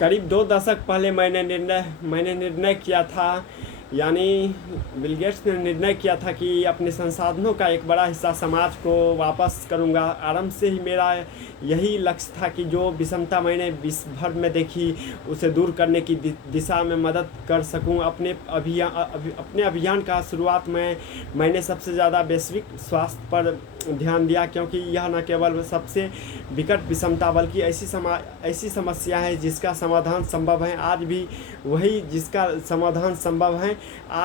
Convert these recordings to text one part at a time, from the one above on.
करीब 2 दशक पहले मैंने निर्णय किया था, यानी बिल गेट्स ने निर्णय किया था कि अपने संसाधनों का एक बड़ा हिस्सा समाज को वापस करूंगा। आरंभ से ही मेरा यही लक्ष्य था कि जो विषमता मैंने विश्व भर में देखी उसे दूर करने की दिशा में मदद कर सकूं। अपने अभियान का शुरुआत में मैंने सबसे ज़्यादा वैश्विक स्वास्थ्य पर ध्यान दिया, क्योंकि यह न केवल सबसे विकट विषमता बल्कि ऐसी समस्या है जिसका समाधान संभव है। आज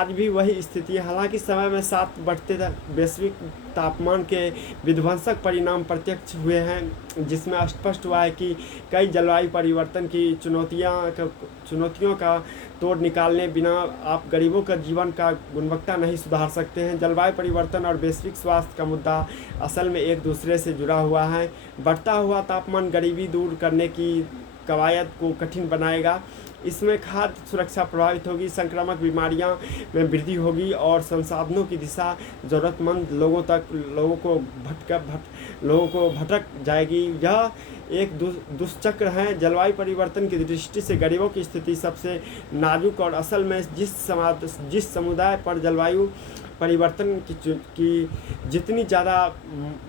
भी वही स्थिति है। हालांकि समय में साथ बढ़ते वैश्विक तापमान के विध्वंसक परिणाम प्रत्यक्ष हुए हैं, जिसमें स्पष्ट हुआ है कि कई जलवायु परिवर्तन की चुनौतियों का तोड़ निकालने बिना आप गरीबों का जीवन का गुणवत्ता नहीं सुधार सकते हैं। जलवायु परिवर्तन और वैश्विक स्वास्थ्य का मुद्दा असल में एक दूसरे से जुड़ा हुआ है। बढ़ता हुआ तापमान गरीबी दूर करने की कवायद को कठिन बनाएगा। इसमें खाद्य सुरक्षा प्रभावित होगी, संक्रामक बीमारियां में वृद्धि होगी और संसाधनों की दिशा ज़रूरतमंद लोगों को भटक जाएगी। यह एक दुष्चक्र है। जलवायु परिवर्तन की दृष्टि से गरीबों की स्थिति सबसे नाजुक और असल में जिस समुदाय पर जलवायु परिवर्तन की जितनी ज़्यादा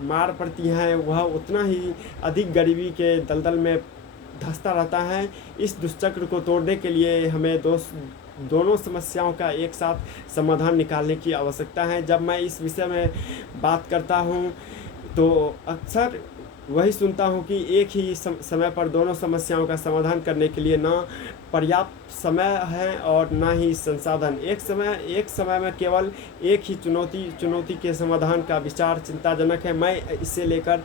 मार पड़ती है वह उतना ही अधिक गरीबी के दलदल में धंसता रहता है। इस दुष्चक्र को तोड़ने के लिए हमें दोनों समस्याओं का एक साथ समाधान निकालने की आवश्यकता है। जब मैं इस विषय में बात करता हूँ तो अक्सर वही सुनता हूँ कि एक ही समय पर दोनों समस्याओं का समाधान करने के लिए न पर्याप्त समय है और न ही संसाधन। एक समय में केवल एक ही चुनौती के समाधान का विचार चिंताजनक है। मैं इसे लेकर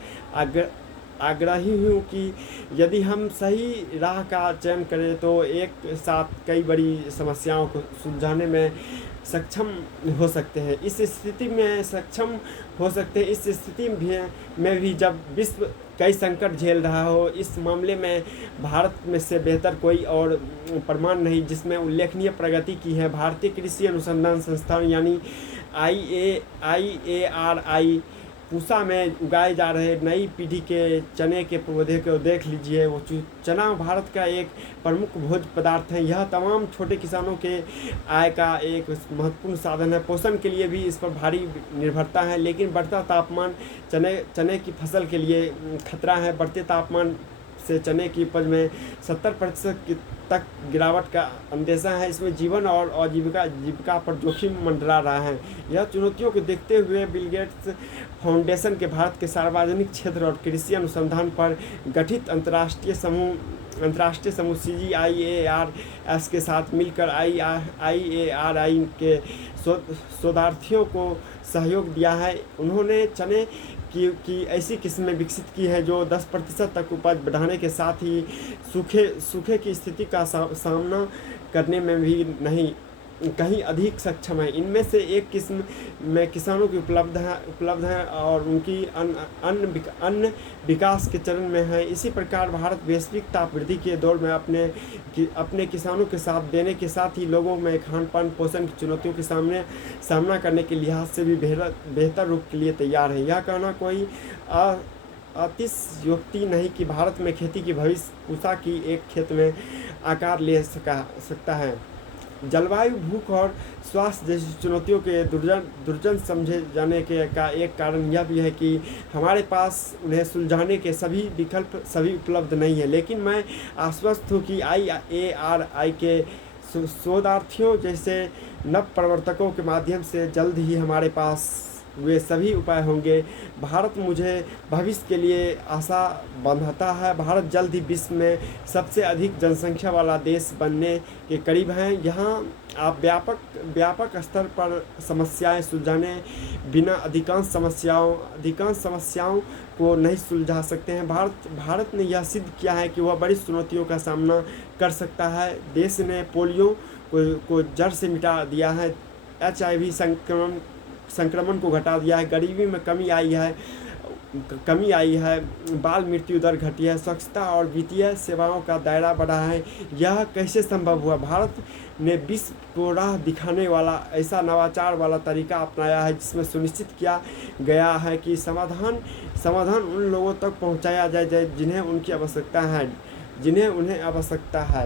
आग्रही हूँ कि यदि हम सही राह का चयन करें तो एक साथ कई बड़ी समस्याओं को सुलझाने में सक्षम हो सकते हैं। इस स्थिति में भी जब विश्व कई संकट झेल रहा हो, इस मामले में भारत में से बेहतर कोई और प्रमाण नहीं जिसमें उल्लेखनीय प्रगति की है। भारतीय कृषि अनुसंधान संस्थान यानी IARI पूसा में उगाए जा रहे नई पीढ़ी के चने के पौधे को देख लीजिए। वो चना भारत का एक प्रमुख भोज्य पदार्थ है। यह तमाम छोटे किसानों के आय का एक महत्वपूर्ण साधन है। पोषण के लिए भी इस पर भारी निर्भरता है, लेकिन बढ़ता तापमान चने की फसल के लिए खतरा है। बढ़ते तापमान से चने की उपज में 70% तक गिरावट का अंदेशा है। इसमें जीवन और आजीविका पर जोखिम मंडरा रहा है। यह चुनौतियों को देखते हुए बिल गेट्स फाउंडेशन के भारत के सार्वजनिक क्षेत्र और कृषि अनुसंधान पर गठित अंतर्राष्ट्रीय समूह CGIARS के साथ मिलकर IARI के शोधार्थियों को सहयोग दिया है। उन्होंने चने की ऐसी किस्में विकसित की है जो 10% तक उपज बढ़ाने के साथ ही सूखे की स्थिति का सामना करने में भी कहीं अधिक सक्षम है। इनमें से एक किस्म में किसानों की उपलब्ध है और उनकी अन्य विकास के चरण में है। इसी प्रकार भारत वैश्विक ताप वृद्धि के दौर में अपने किसानों के साथ देने के साथ ही लोगों में खान पान पोषण की चुनौतियों के सामना करने के लिहाज से भी बेहतर रूप के लिए तैयार है। यह कहना कोई अतिशयोक्ति नहीं कि भारत में खेती की भविष्य पूसा की एक खेत में आकार ले सकता है। जलवायु, भूख और स्वास्थ्य जैसी चुनौतियों के दुर्जन समझे जाने का एक कारण यह भी है कि हमारे पास उन्हें सुलझाने के सभी विकल्प उपलब्ध नहीं है। लेकिन मैं आश्वस्त हूँ कि IARI के शोधार्थियों जैसे नव प्रवर्तकों के माध्यम से जल्द ही हमारे पास वे सभी उपाय होंगे। भारत मुझे भविष्य के लिए आशा बंधाता है। भारत जल्द ही विश्व में सबसे अधिक जनसंख्या वाला देश बनने के करीब है। यहाँ आप व्यापक स्तर पर समस्याएं सुलझाने बिना अधिकांश समस्याओं को नहीं सुलझा सकते हैं। भारत ने यह सिद्ध किया है कि वह बड़ी चुनौतियों का सामना कर सकता है। देश ने पोलियो को जड़ से मिटा दिया है, HIV संक्रमण को घटा दिया है, गरीबी में कमी आई है, बाल मृत्यु दर घटी है, स्वच्छता और वित्तीय सेवाओं का दायरा बढ़ा है। यह कैसे संभव हुआ? भारत ने विश्व को राह दिखाने वाला ऐसा नवाचार वाला तरीका अपनाया है जिसमें सुनिश्चित किया गया है कि समाधान उन लोगों तक पहुंचाया जाए जिन्हें उन्हें आवश्यकता है।